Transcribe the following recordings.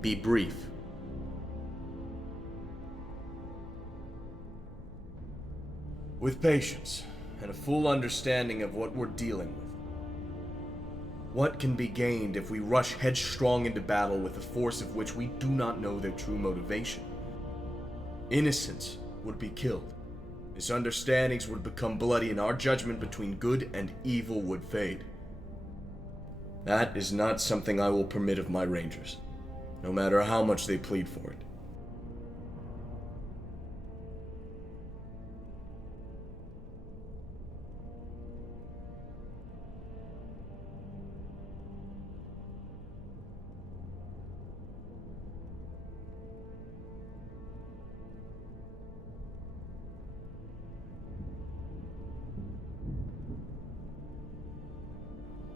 Be brief. With patience, and a full understanding of what we're dealing with. What can be gained if we rush headstrong into battle with a force of which we do not know their true motivation? Innocents would be killed, misunderstandings would become bloody, and our judgment between good and evil would fade. That is not something I will permit of my rangers, no matter how much they plead for it.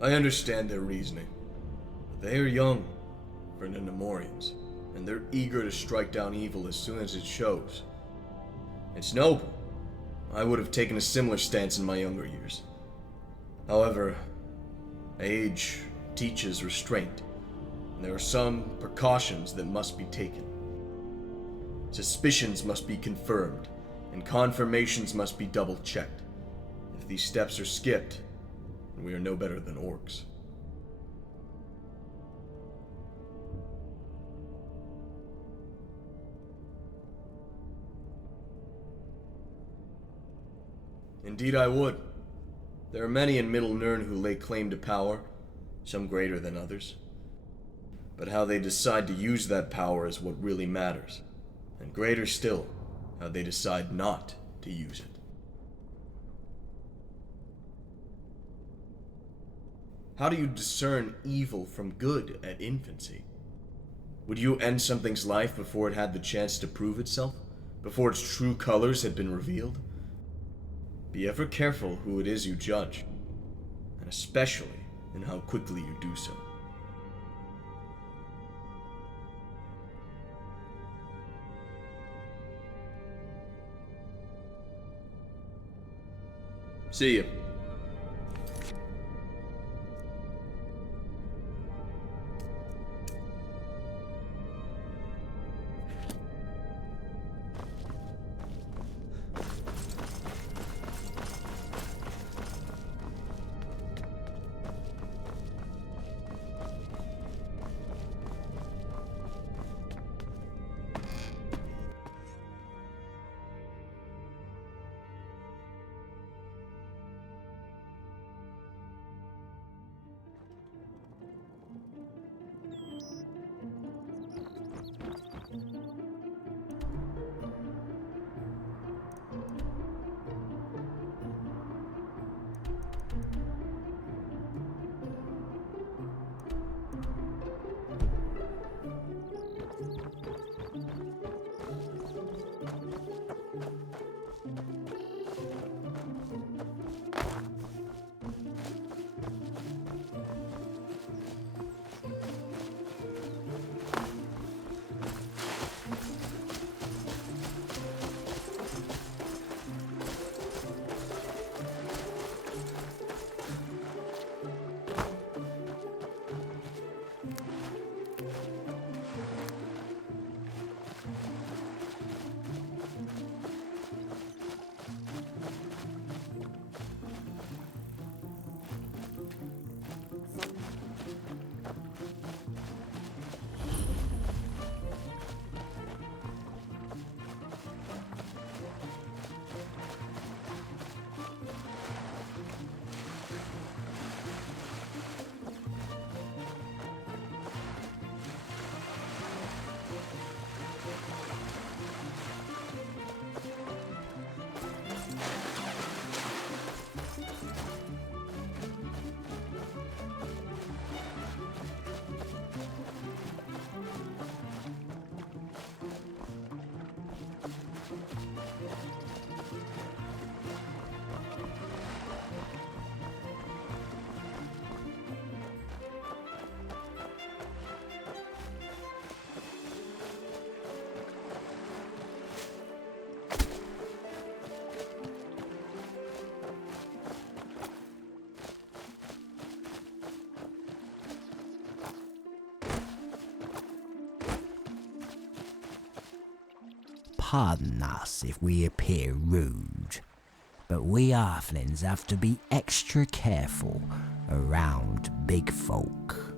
I understand their reasoning, but they are young for the Nemorians, and they're eager to strike down evil as soon as it shows. It's noble. I would have taken a similar stance in my younger years. However, age teaches restraint, and there are some precautions that must be taken. Suspicions must be confirmed, and confirmations must be double-checked. If these steps are skipped, we are no better than orcs. Indeed I would. There are many in Middle Nirn who lay claim to power, some greater than others. But how they decide to use that power is what really matters. And greater still, how they decide not to use it. How do you discern evil from good at infancy? Would you end something's life before it had the chance to prove itself? Before its true colors had been revealed? Be ever careful who it is you judge, and especially in how quickly you do so. See you. pardon us if we appear rude, but we halflings have to be extra careful around big folk.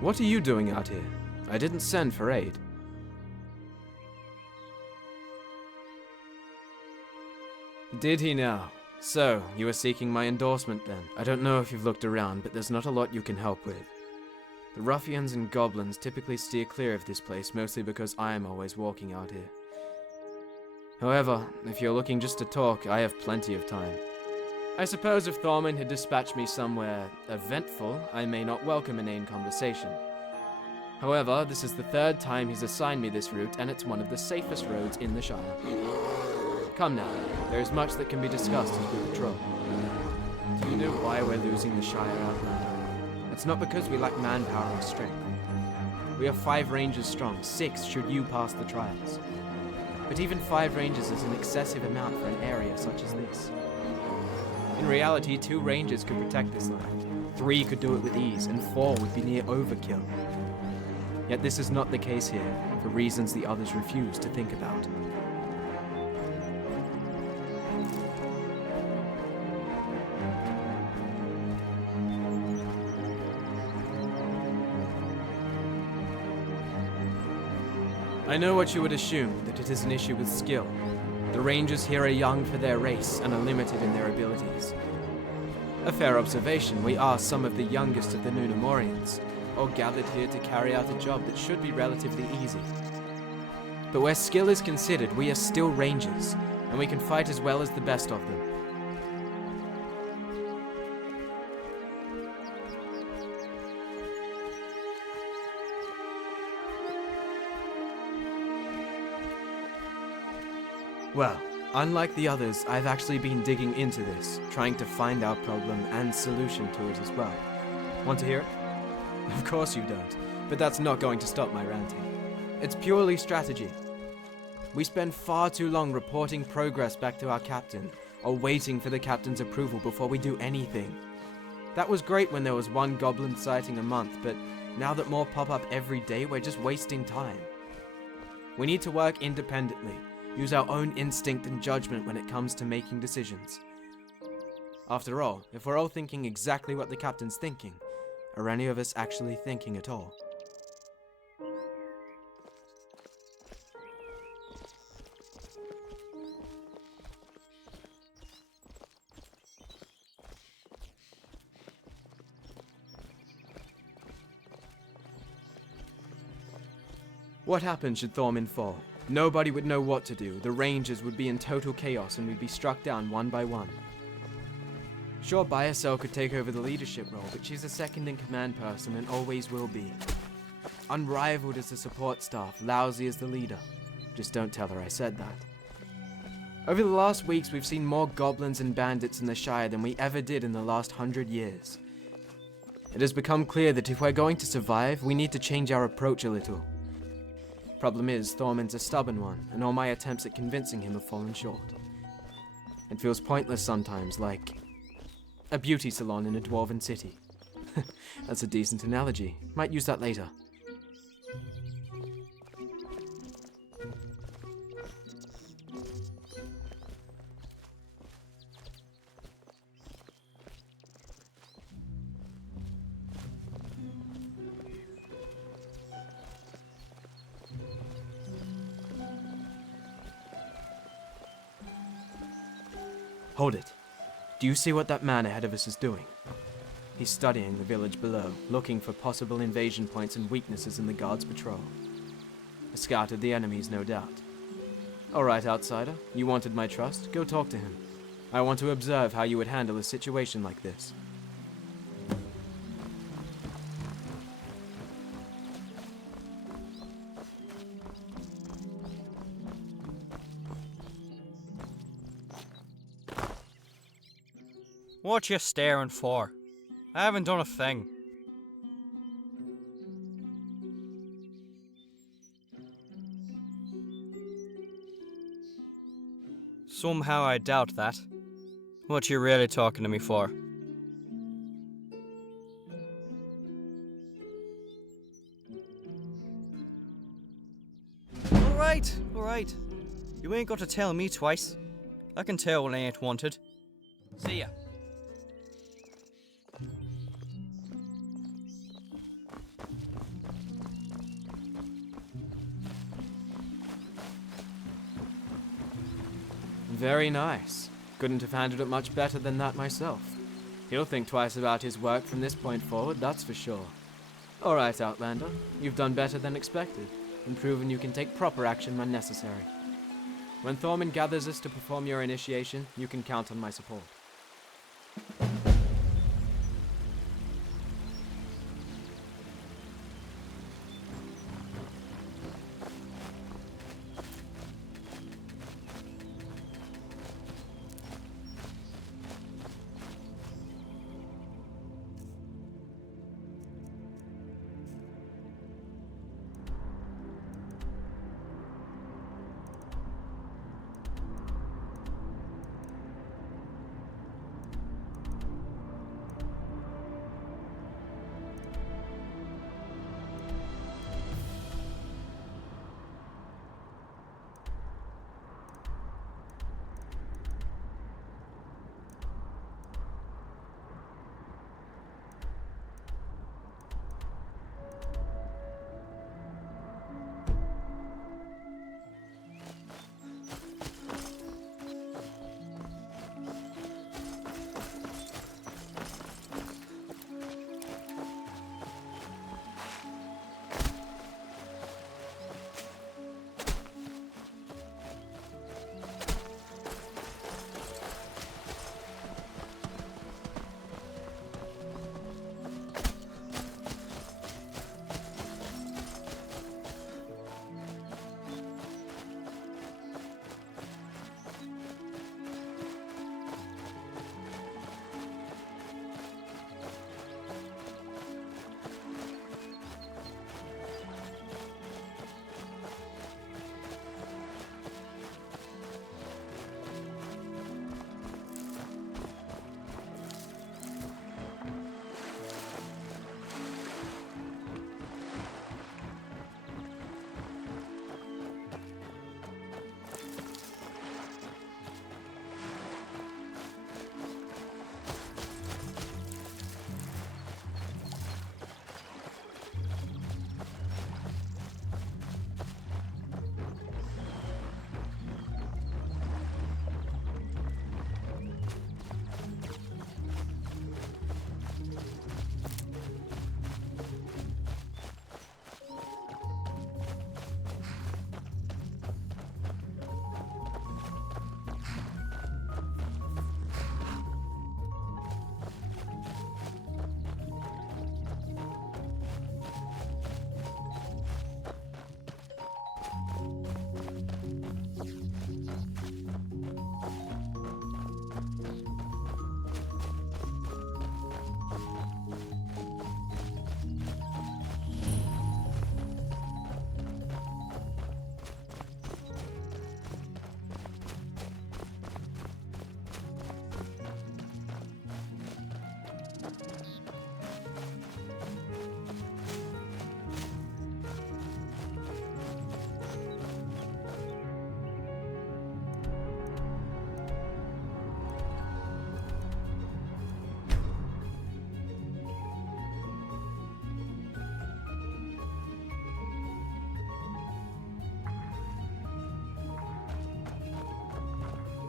What are you doing out here? I didn't send for aid. Did he now? So, you are seeking my endorsement then? I don't know if you've looked around, but there's not a lot you can help with. The ruffians and goblins typically steer clear of this place, mostly because I am always walking out here. However, if you're looking just to talk, I have plenty of time. I suppose if Thorman had dispatched me somewhere eventful, I may not welcome inane conversation. However, this is the third time he's assigned me this route, and it's one of the safest roads in the Shire. Come now, there is much that can be discussed as we patrol. Do you know why we're losing the Shire Outlander? It's not because we lack manpower or strength. We are 5 rangers strong, 6 should you pass the trials. But even 5 rangers is an excessive amount for an area such as this. In reality, 2 rangers could protect this land, 3 could do it with ease, and 4 would be near overkill. Yet this is not the case here, for reasons the others refuse to think about. I know what you would assume, that it is an issue with skill. The rangers here are young for their race and are limited in their abilities. A fair observation, we are some of the youngest of the Nunamorians, all gathered here to carry out a job that should be relatively easy. But where skill is considered, we are still rangers, and we can fight as well as the best of them. Well, unlike the others, I've actually been digging into this, trying to find our problem and solution to it as well. Want to hear it? Of course you don't, but that's not going to stop my ranting. It's purely strategy. We spend far too long reporting progress back to our captain, or waiting for the captain's approval before we do anything. That was great when there was one goblin sighting a month, but now that more pop up every day, we're just wasting time. We need to work independently. Use our own instinct and judgment when it comes to making decisions. After all, if we're all thinking exactly what the captain's thinking, are any of us actually thinking at all? What happened should Thorman fall? Nobody would know what to do, the Rangers would be in total chaos and we'd be struck down one by one. Sure, Biosel could take over the leadership role, but she's a second-in-command person and always will be. Unrivaled as the support staff, lousy as the leader. Just don't tell her I said that. Over the last weeks, we've seen more goblins and bandits in the Shire than we ever did in the last 100 years. It has become clear that if we're going to survive, we need to change our approach a little. Problem is, Thorman's a stubborn one, and all my attempts at convincing him have fallen short. It feels pointless sometimes, like a beauty salon in a dwarven city. That's a decent analogy. Might use that later. Hold it. Do you see what that man ahead of us is doing? He's studying the village below, looking for possible invasion points and weaknesses in the guard's patrol. A scout of the enemies, no doubt. Alright, outsider. You wanted my trust. Go talk to him. I want to observe how you would handle a situation like this. What you staring for? I haven't done a thing. Somehow I doubt that. What you really talking to me for? Alright. You ain't got to tell me twice. I can tell when I ain't wanted. See ya. Very nice. Couldn't have handled it much better than that myself. He'll think twice about his work from this point forward, that's for sure. Alright, Outlander. You've done better than expected, and proven you can take proper action when necessary. When Thorman gathers us to perform your initiation, you can count on my support.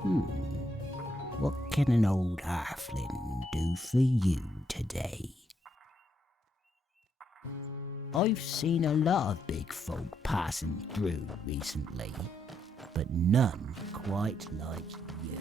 What can an old halfling do for you today? I've seen a lot of big folk passing through recently, but none quite like you.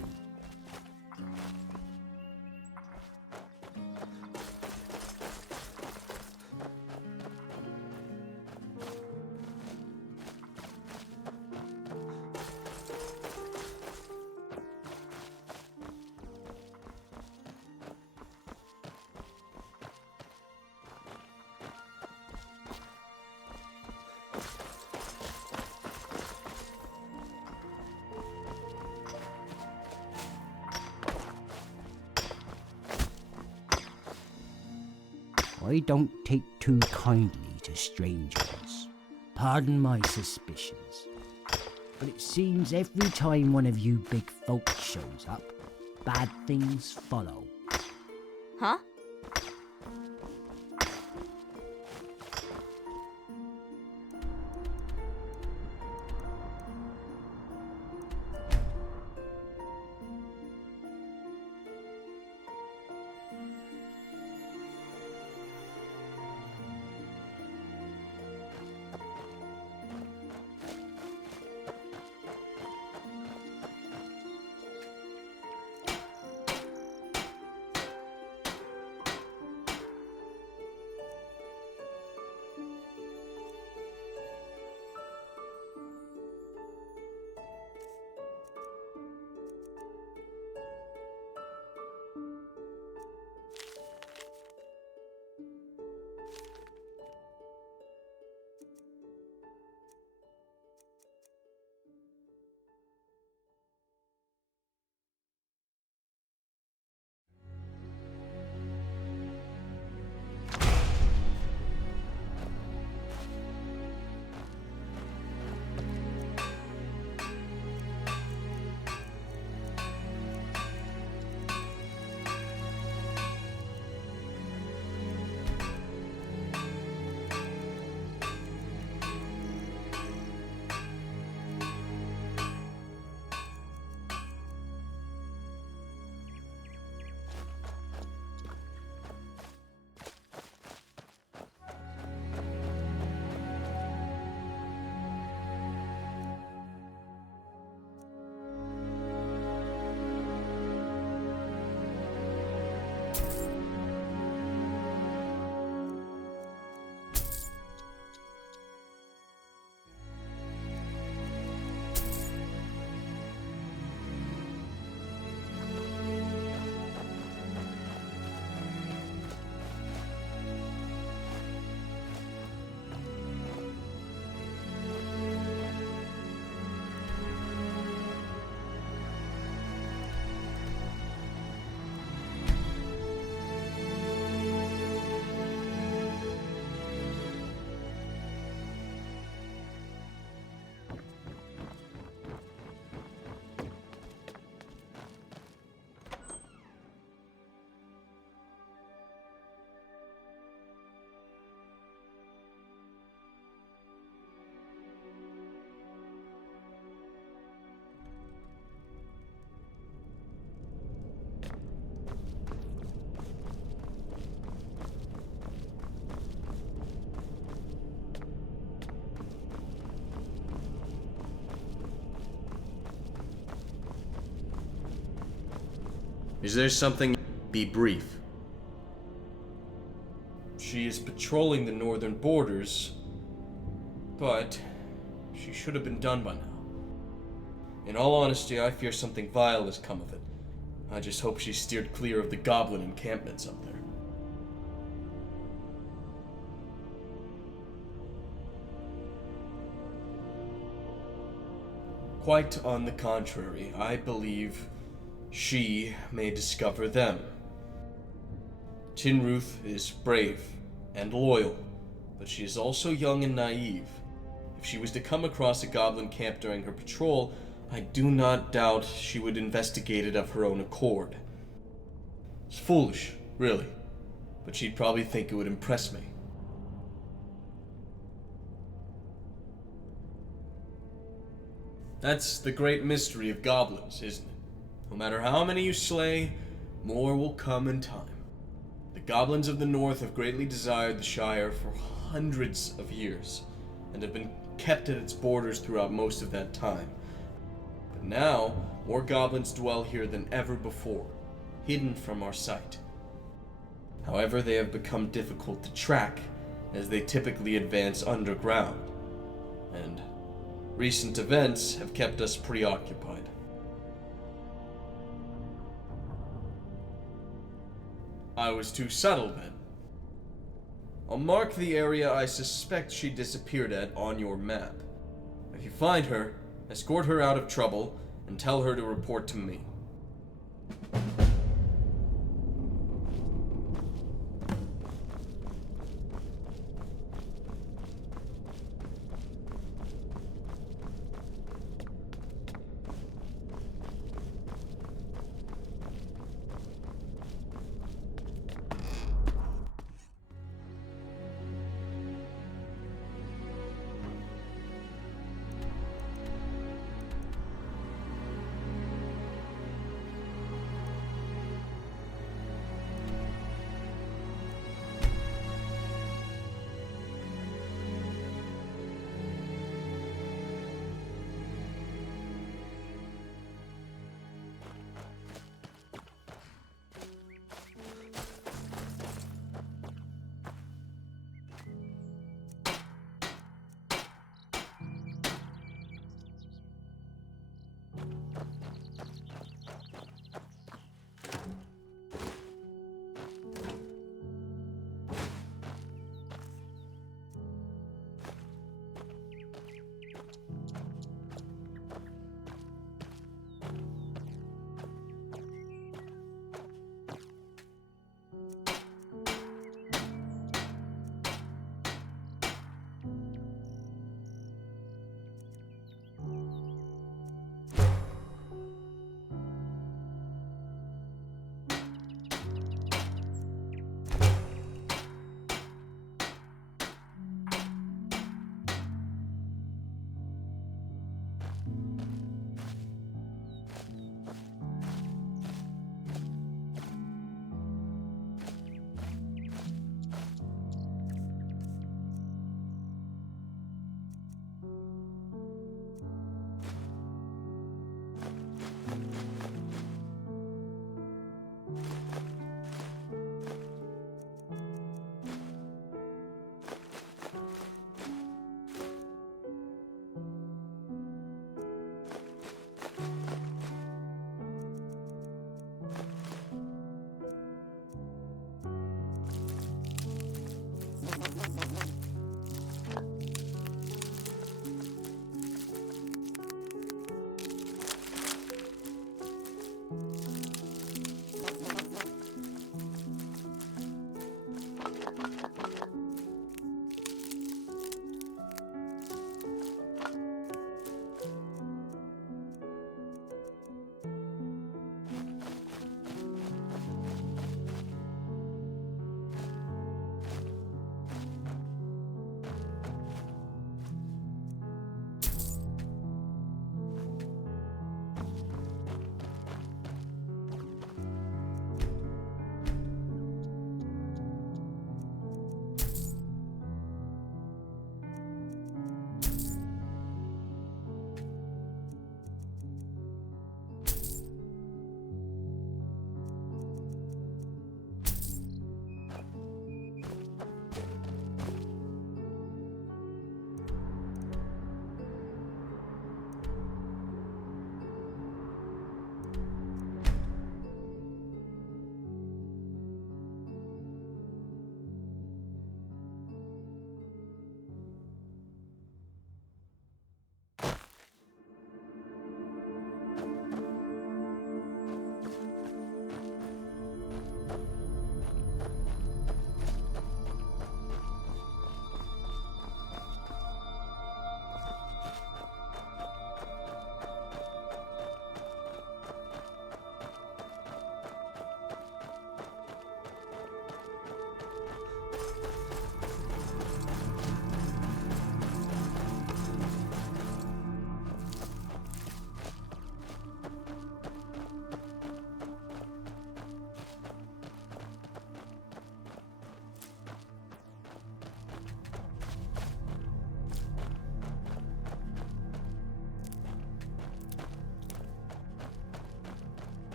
I don't take too kindly to strangers. Pardon my suspicions. But it seems every time one of you big folk shows up, bad things follow. Huh? Is there something? Be brief. She is patrolling the northern borders, but she should have been done by now. In all honesty, I fear something vile has come of it. I just hope she steered clear of the goblin encampments up there. Quite on the contrary, I believe she may discover them. Tinruth is brave and loyal, but she is also young and naive. If she was to come across a goblin camp during her patrol, I do not doubt she would investigate it of her own accord. It's foolish, really, but she'd probably think it would impress me. That's the great mystery of goblins, isn't it? No matter how many you slay, more will come in time. The goblins of the north have greatly desired the Shire for hundreds of years, and have been kept at its borders throughout most of that time. But now, more goblins dwell here than ever before, hidden from our sight. However, they have become difficult to track, as they typically advance underground, and recent events have kept us preoccupied. I was too subtle then. I'll mark the area I suspect she disappeared at on your map. If you find her, escort her out of trouble and tell her to report to me.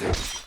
Shire.